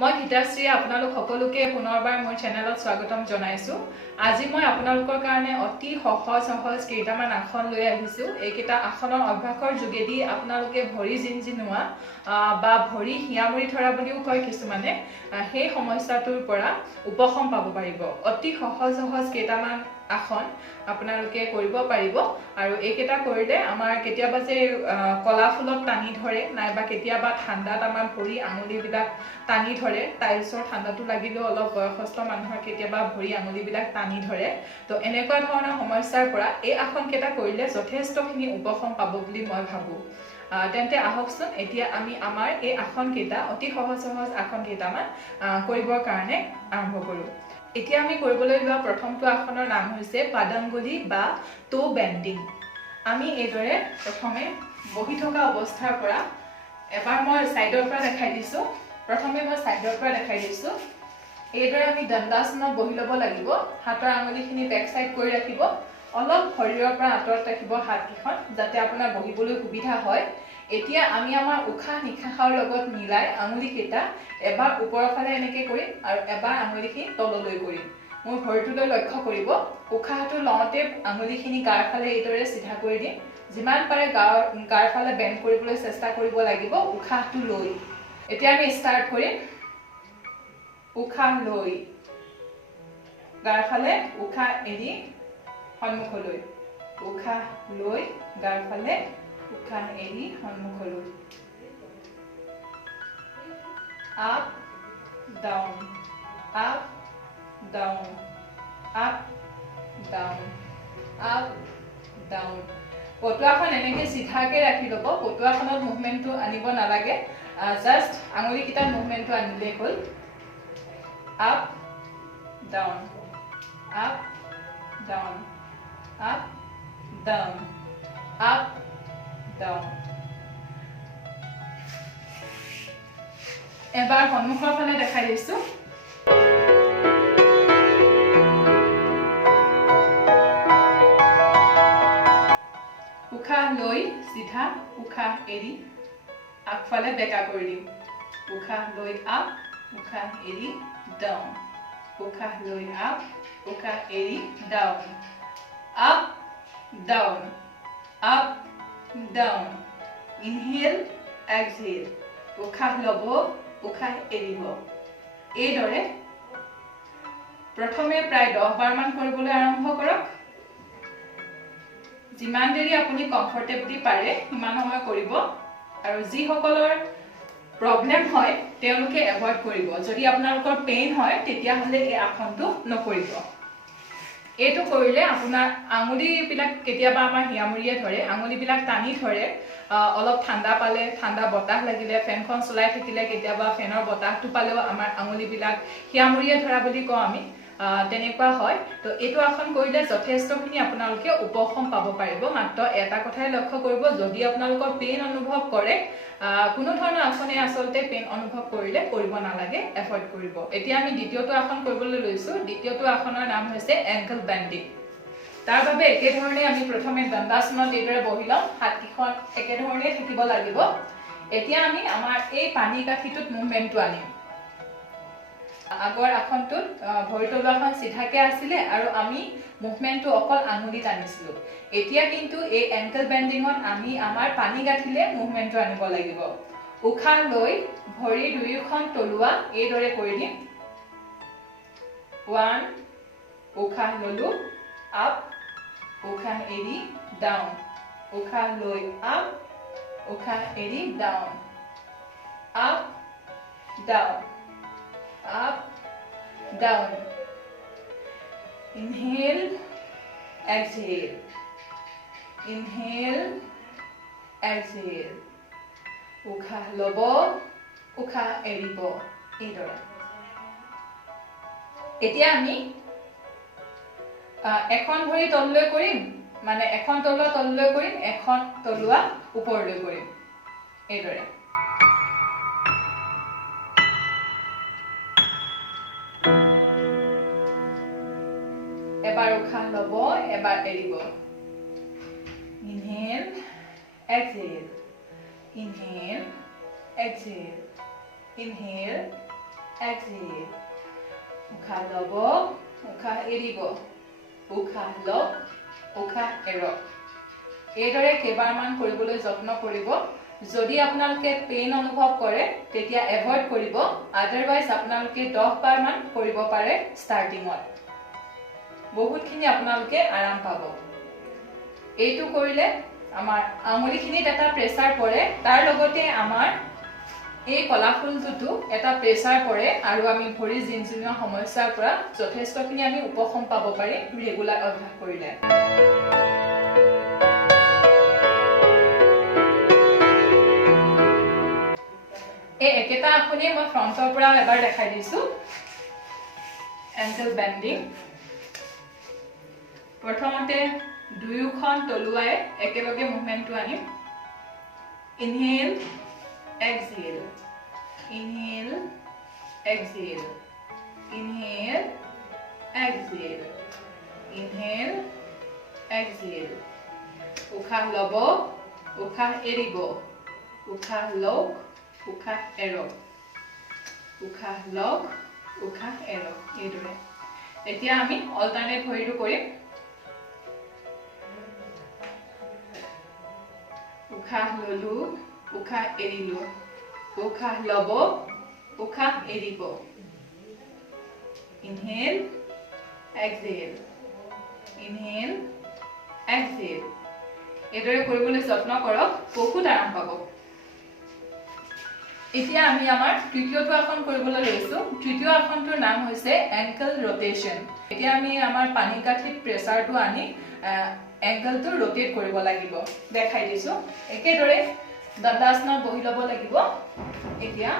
মই গীতাশ্ৰী আপোনালোক সকলোকে পুনৰবাৰ মোৰ চেনেলত স্বাগতম জনাইছো। আজি মই আপোনালোকৰ কাৰণে অতি সহজ কেইটামান আসন লৈ আহিছো। এইকেইটা আসনৰ অভ্যাসৰ যোগেদি আপোনালোকে ভৰি জিনজিনোৱা বা ভৰি হিয়ামুৰি ধৰা বুলিও কয় কিছুমানে, সেই সমস্যাটোৰ পৰা উপশম পাব পাৰিব। অতি সহজ কেইটামান আসন আপোনালোকে কৰিব পাৰিব আৰু এইকেইটা কৰিলে আমাৰ কেতিয়াবা যে কলা ফুলত টানি ধৰে নাইবা কেতিয়াবা ঠাণ্ডাত আমাৰ ভৰি আঙুলিবিলাক টানি ধৰে, টাইলছৰ ঠাণ্ডাটো লাগিলেও অলপ বয়সস্থ মানুহৰ কেতিয়াবা ভৰি আঙুলিবিলাক টানি ধৰে। তো এনেকুৱা ধৰণৰ সমস্যাৰ পৰা এই আসন কেইটা কৰিলে যথেষ্টখিনি উপশম পাব বুলি মই ভাবোঁ। তেন্তে আহকচোন এতিয়া আমি আমাৰ এই আসন কেইটা অতি সহজ আসন কেইটামান কৰিবৰ কাৰণে আৰম্ভ কৰোঁ। এতিয়া আমি কৰিবলৈ লোৱা প্ৰথমটো আসনৰ নাম হৈছে পাদাংগুলি বা টো বেণ্ডিং। আমি এইদৰে প্ৰথমে বহি থকা অৱস্থাৰ পৰা এবাৰ মই সাইডৰ পৰা দেখাই দিছোঁ। প্ৰথমে মই সাইডৰ পৰা দেখাই দিছোঁ। এইদৰে আমি দণ্ডাসনত বহি ল'ব লাগিব। হাতৰ আঙুলিখিনি বেক সাইড কৰি ৰাখিব, অলপ শৰীৰৰ পৰা আঁতৰত ৰাখিব হাতকেইখন, যাতে আপোনাৰ বহিবলৈ সুবিধা হয়। এতিয়া আমি আমাৰ উশাহ নিশাহৰ লগত মিলাই আঙুলিকেইটা এবাৰ ওপৰৰ ফালে এনেকৈ কৰিম আৰু এবাৰ আঙুলিখিনি তললৈ কৰিম। মোৰ ভৰিটোলৈ লক্ষ্য কৰিব। উশাহটো লওঁতে আঙুলিখিনি গাৰ ফালে এইদৰে চিধা কৰি দিম। যিমান পাৰে গাৰ ফালে বেণ্ড কৰিবলৈ চেষ্টা কৰিব লাগিব উশাহটো লৈ। এতিয়া আমি ষ্টাৰ্ট কৰিম। উশাহ লৈ গাৰ ফালে, উশাহ এৰি সন্মুখলৈ, উশাহ লৈ গাৰ ফালে, উশাহ এৰি সন্মুখলৈ। Up down, up down, up down, up down. পটুৱাখন এনেকৈ চিধাকৈ ৰাখি ল'ব। পটুৱাখনত মুভমেণ্টটো আনিব নালাগে, জাষ্ট আঙুলিকেইটাত মুভমেণ্টটো আনিলেই হ'ল। Up down, up down, up down, up down. এবাৰ সন্মুখৰ ফালে দেখাই দিছোঁ। উশাহ লৈ চিধা, উশাহ এৰি আগফালে বেকা কৰি দিম। উশাহ লৈ আপ, উশাহ এৰি ডাউন, উশাহ লৈ আপ, উশাহ এৰি down, up down, up down. Inhale exhale. উশাহ ল'ব, উশাহ এৰিব। এইদৰে প্ৰথমে প্ৰায় 10 বাৰমান কৰিবলৈ আৰম্ভ কৰক। যিমান দেৰি আপুনি কমফৰ্টেবলি পাৰে সিমান সময় কৰিব। আৰু যিসকলৰ প্ৰব্লেম হয় তেওঁলোকে এভয়েড কৰিব। যদি আপোনালোকৰ পেইন হয় তেতিয়াহ'লে এই আসনটো নকৰিব। এইটো কৰিলে আপোনাৰ আঙুলিবিলাক কেতিয়াবা আমাৰ হিয়ামুৰিয়ে ধৰে, আঙুলিবিলাক টানি ধৰে। অলপ ঠাণ্ডা পালে, ঠাণ্ডা বতাহ লাগিলে, ফেনখন চলাই থাকিলে কেতিয়াবা ফেনৰ বতাহটো পালেও আমাৰ আঙুলিবিলাক হিয়ামুৰিয়ে ধৰা বুলি কওঁ আমি, তেনেকুৱা হয়। তো এইটো আসন কৰিলে যথেষ্টখিনি আপোনালোকে উপশম পাব পাৰিব। মাত্ৰ এটা কথাই লক্ষ্য কৰিব, যদি আপোনালোকৰ পেইন অনুভৱ কৰে, কোনো ধৰণৰ আসনে আচলতে পেইন অনুভৱ কৰিলে কৰিব নালাগে, এভয়েড কৰিব। এতিয়া আমি দ্বিতীয়টো আসন কৰিবলৈ লৈছোঁ। দ্বিতীয়টো আসনৰ নাম হৈছে এংকল বেণ্ডিং। তাৰ বাবে একেধৰণে আমি প্ৰথমে দণ্ডাসনত এইদৰে বহি ল'ম। হাতকেইখন একেধৰণে থাকিব লাগিব। এতিয়া আমি আমাৰ এই পানী কাঠিটোত মুভমেণ্টটো আনিম। আগৰ আসনটোত ভৰি তলুৱাখন চিধাকৈ আছিলে আৰু আমি মুভমেণ্টটো অকল আঙুলিত আনিছিলোঁ। এতিয়া কিন্তু এই এংকল বেণ্ডিঙত আমি আমাৰ পানী গাঠিলে মুভমেণ্টটো আনিব লাগিব। উশাহ লৈ ভৰি দুয়োখন তলুৱা এইদৰে কৰি দিম। 1, উশাহ ল'লো, আপ, উশাহ এৰি ডাউন, উশাহ লৈ আপ, উশাহ এৰি down, up down, up down. Inhale exhale, inhale exhale. উশাহ ল'ব, উশাহ এৰিব, এইদৰে। এতিয়া আমি এখন ভৰি তললৈ কৰিম, মানে এখন তলুৱা তললৈ কৰিম, এখন তলুৱা ওপৰলৈ কৰিম, এইদৰে। এবাৰ উশাহ ল'ব, এবাৰ এৰিব। Inhale exhale, inhale, exhale, inhale, exhale উশাহ লব উশাহ এৰিব উশাহ লওক উশাহ এৰক এইদৰে কেইবাৰমান কৰিবলৈ যত্ন কৰিব যদি আপোনালোকে পেইন অনুভৱ কৰে তেতিয়া এভয়েড কৰিব আদাৰৱাইজ আপোনালোকে 10 বাৰ মান কৰিব পাৰে ষ্টাৰ্টিংত বহুতখিনি আপোনালোকে আৰাম পাব এইটো কৰিলে আমাৰ আঙুলিখিনিত এটা প্ৰেছাৰ পৰে তাৰ লগতে আমাৰ এই কলাফুলটো এটা প্ৰেছাৰ পৰে আৰু আমি ভৰি জিনজিনোৱা সমস্যাৰ পৰা যথেষ্টখিনি আমি উপশম পাব পাৰি ৰেগুলাৰ অভ্যাস কৰিলে এই একেটা আসনে মই ফ্ৰন্টৰ পৰা এবাৰ দেখাই দিছো এংকল বেন্ডিং প্ৰথমতে দুয়োখন তলুৱাই একেলগে মুভমেন্টটো আনিম inhale exhale inhale exhale inhale exhale inhale exhale উশাহ লব উশাহ এৰিব উশাহ লওক উশাহ এৰক উশাহ লওক উশাহ এৰক এইদৰে এতিয়া আমি অল্টাৰনেট ভৰিটো কৰিম উশাহ ললো উশাহ এৰিলো উশাহ লব উশাহ এৰিব ইনহেল এক্সহেল ইনহেল এক্সহেল এইদৰে কৰিবলৈ যত্ন কৰক বহুত আৰাম পাব এতিয়া আমি আমাৰ তৃতীয়টো আসন কৰিবলৈ লৈছো তৃতীয় আসনটোৰ নাম হৈছে এংকল ৰটেশন এতিয়া আমি আমাৰ পানী কাঠিত প্ৰেছাৰটো আনি এংকলটো ৰোটেট কৰিব লাগিব দেখাই দিছো একেদৰে দণ্ডাসনত বহি ল'ব লাগিব এতিয়া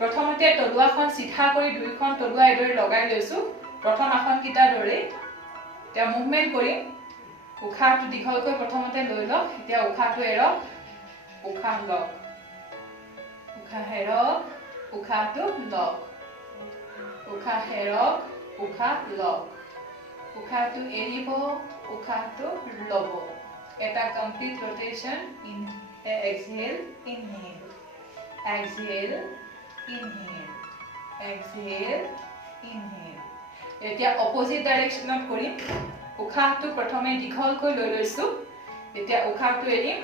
প্ৰথমতে তলুৱাখন চিধা কৰি দুইখন তলুৱা এদৰে লগাই লৈছো প্ৰথম আসন কিটা দৰে এতিয়া মুভমেন্ট কৰি উশাহটো দীঘলকৈ প্ৰথমতে লৈ লওক এতিয়া উশাহটো এৰক উশাহ লওক উশাহ এৰক উশাহটো লওক উশাহ এৰক উশাহ লওক উশাহটো এৰিব উশাহটো লব এটা complete rotation in exhale inhale exhale inhale exhale inhale এতিয়া অপোজিট ডাইৰেকশনত কৰিম উশাহটো প্ৰথমে দীঘলকৈ লৈ লৈছো এতিয়া উশাহটো এৰিম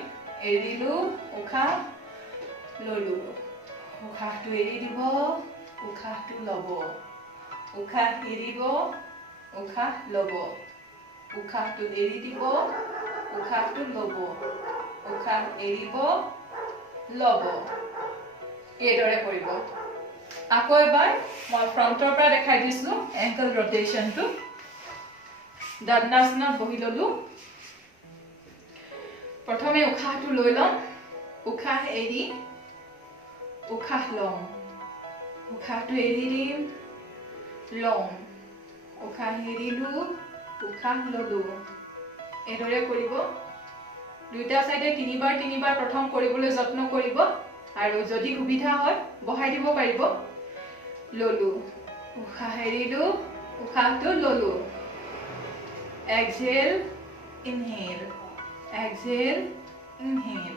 এৰিলো উশাহ ললো উশাহটো এৰি দিব উশাহটো লব উশাহ এৰিব উশাহ লব উশাহটো এৰি দিব উশাহটো লব উশাহ এৰিব লব এইদৰে কৰিব আকৌ এবাৰ মই ফ্ৰন্টৰ পৰা দেখাই দিছো এংকল ৰটেশনটো দণ্ডাসনত বহি ললো প্ৰথমে উশাহটো লৈ লম উশাহ এৰি উশাহ লম উশাহটো এৰি দিম লম উশাহ এৰিলো উশাহ ললো এইদৰে কৰিব দুইটা সাইডে তিনিবাৰ প্ৰথম কৰিবলৈ যত্ন কৰিব আৰু যদি সুবিধা হয় বহাই দিব পাৰিব ললো উশাহ এৰিলো উশাহটো ললো এক্সহেল ইনহেল এক্সহেল ইনহেল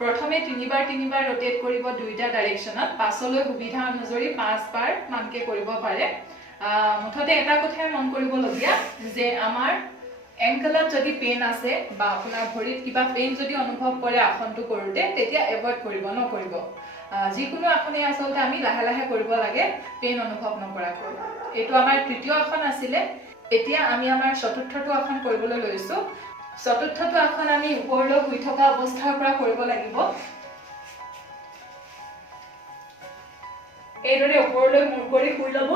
প্ৰথমে তিনিবাৰ ৰোটেট কৰিব দুইটা ডাইৰেকশনত পাছলৈ সুবিধা অনুযায়ী 5 বাৰ মানকে কৰিব পাৰে মুঠতে এটা কথাই মন কৰিবলগীয়া যে আমাৰ এংকলত যদি পেইন আছে বা আপোনাৰ ভৰিত কিবা পেইন যদি অনুভৱ কৰে আসনটো কৰোতে তেতিয়া এভয়েড কৰিব নকৰিব যিকোনো আসনে আসলতে আমি লাহে লাহে কৰিব লাগে পেইন অনুভৱ নকৰাকৈ এটো আমাৰ তৃতীয় আসন আছিল এতিয়া আমি আমাৰ চতুৰ্থটো আসন কৰিবলৈ লৈছো চতুৰ্থটো আসন আমি ওপৰলৈ শুই থকা অৱস্থাৰ পৰা কৰিব লাগিব এইদৰে ওপৰলৈ মূৰ কৰি শুই ল'ব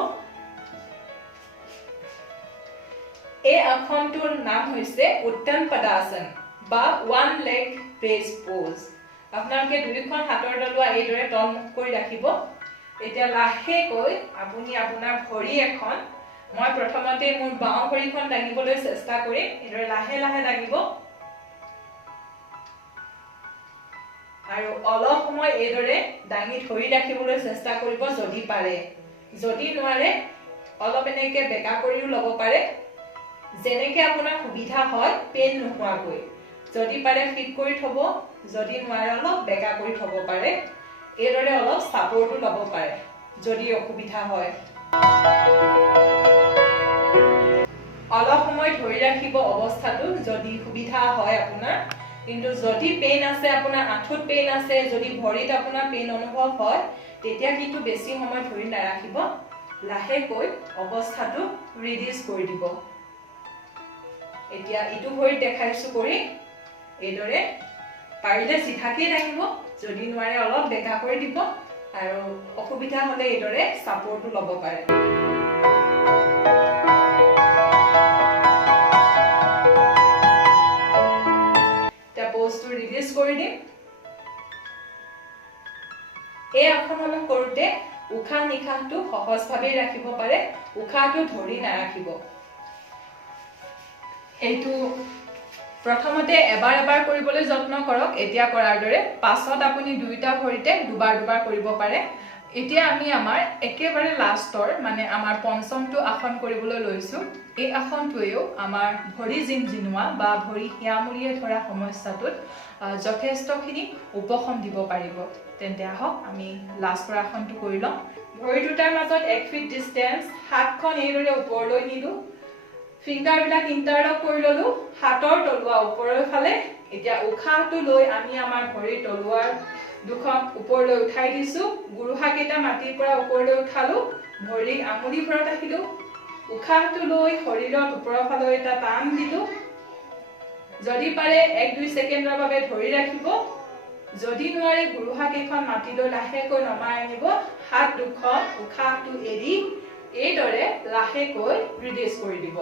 এই আসনটোৰ নাম হৈছে উত্তন পদাসন বা ওয়ান লেগ প্ৰেছ পোজ আপোনালোকে দুইখন হাতৰ তলুৱা এইদৰে তলমুখ কৰি ৰাখিব এতিয়া লাহেকৈ আপুনি আপোনাৰ ভৰি এখন মই প্ৰথমতে মোৰ বাওঁ ভৰিখন দাঙিবলৈ চেষ্টা কৰিম এইদৰে লাহে লাহে দাঙিব আৰু অলপ সময় এইদৰে দাঙি ধৰি ৰাখিবলৈ চেষ্টা কৰিব যদি পাৰে যদি নোৱাৰে অলপ এনেকৈ বেকা কৰিও ল'ব পাৰে যেনেকৈ আপোনাৰ সুবিধা হয় পেইন নোহোৱাকৈ যদি পাৰে ফিট কৰি থব যদি নোৱাৰে অলপ বেকা কৰি থব পাৰে এইদৰে অলপ সাপোৰ্টও ল'ব পাৰে যদি অসুবিধা হয় অলপ সময় ধৰি ৰাখিব অৱস্থাটো যদি সুবিধা হয় আপোনাৰ কিন্তু যদি পেইন আছে আপোনাৰ আঁঠুত পেইন আছে যদি ভৰিত আপোনাৰ পেইন অনুভৱ হয় তেতিয়া কিন্তু বেছি সময় ধৰি নাৰাখিব লাহেকৈ অৱস্থাটো ৰিডিউস কৰি দিব এতিয়া ইটো ভৰিত দেখাইছো কৰি এইদৰে পাৰিলে সিধাকে ৰাখিব যদি নোৱাৰে অলপ বেকা কৰি দিব আৰু অসুবিধা হলে এইদৰে সাপোৰ্টটো ল'ব পাৰে পোজটো ৰিলিজ কৰি দিম এই আসনসমূহ কৰোতে উশাহ নিশাহটো সহজভাৱে ৰাখিব পাৰে উশাহটো ধৰি নাৰাখিব এইটো প্ৰথমতে এবাৰ কৰিবলৈ যত্ন কৰক এতিয়া কৰাৰ দৰে পাছত আপুনি দুইটা ভৰিতে দুবাৰ কৰিব পাৰে এতিয়া আমি আমাৰ একেবাৰে লাষ্টৰ মানে আমাৰ পঞ্চমটো আসন কৰিবলৈ লৈছো এই আসনটোৱেও আমাৰ ভৰি জিনজিনোৱা বা ভৰি হিয়ামুৰিয়ে ধৰা সমস্যাটোত যথেষ্টখিনি উপশম দিব পাৰিব তেন্তে আহক আমি লাষ্টৰ আসনটো কৰি লম ভৰি দুটাৰ মাজত 1 ফিট ডিসটেন্স হাতখন এইদৰে ওপৰলৈ নিলো ফিংগাৰ বিলাক ইন্টাৰলক কৰি ললো হাতৰ তলুৱা ওপৰৰ ফালে এতিয়া উশাহটো লৈ আমি আমাৰ ভৰিৰ তলুৱাৰ দুখন ওপৰলৈ উঠাই দিছো গুৰুহাকেটা মাটিৰ পৰা ওপৰলৈ উঠালো ভৰি আঙুলি ভৰত ৰাখিলো উশাহটো লৈ শৰীৰৰ ওপৰৰ ফালে এটা টান দিলো যদি পাৰে 1-2 সেকেন্ডৰ বাবে ধৰি ৰাখিব যদি নোৱাৰে গুৰুহাকেখন মাটিলৈ লাহেকৈ নমাই আনিব হাত দুখন উশাহটো এৰি এইদৰে লাহেকৈ ৰিলিজ কৰি দিব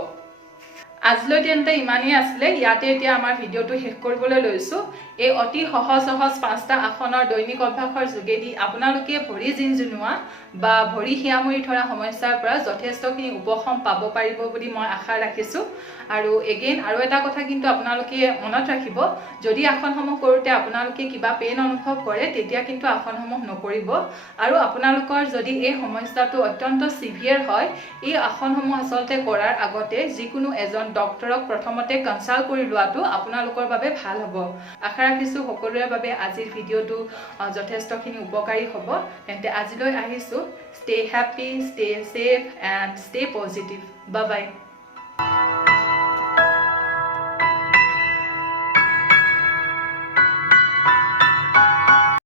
আজিলৈ তেন্তে ইমানেই আছিলে ইয়াতে এতিয়া আমাৰ ভিডিওটো শেষ কৰিবলৈ লৈছো এই অতি সহজ পাঁচটা আসনৰ দৈনিক অভ্যাসৰ যোগেদি আপোনালোকে ভৰি জিনজিনোৱা বা ভৰি হিয়ামুৰি ধৰা সমস্যাৰ পৰা যথেষ্টখিনি উপশম পাব পাৰিব বুলি মই আশা ৰাখিছো আৰু এগেইন আৰু এটা কথা কিন্তু আপোনালোকে মনত ৰাখিব যদি আসনসমূহ কৰোতে আপোনালোকে কিবা পেইন অনুভৱ কৰে তেতিয়া কিন্তু আসনসমূহ নকৰিব আৰু আপোনালোকৰ যদি এই সমস্যাটো অত্যন্ত সিভিয়াৰ হয় এই আসনসমূহ আসলতে কৰাৰ আগতে যিকোনো এজন ডক্টৰক প্ৰথমতে কনসাল্ট কৰি লোৱাটো আপোনালোকৰ বাবে ভাল হ'ব আশা ৰাখিছো সকলোৰে বাবে আজিৰ ভিডিওটো যথেষ্টখিনি উপকাৰী হ'ব তেন্তে আজিলৈ আহিছো stay happy stay safe and stay positive bye bye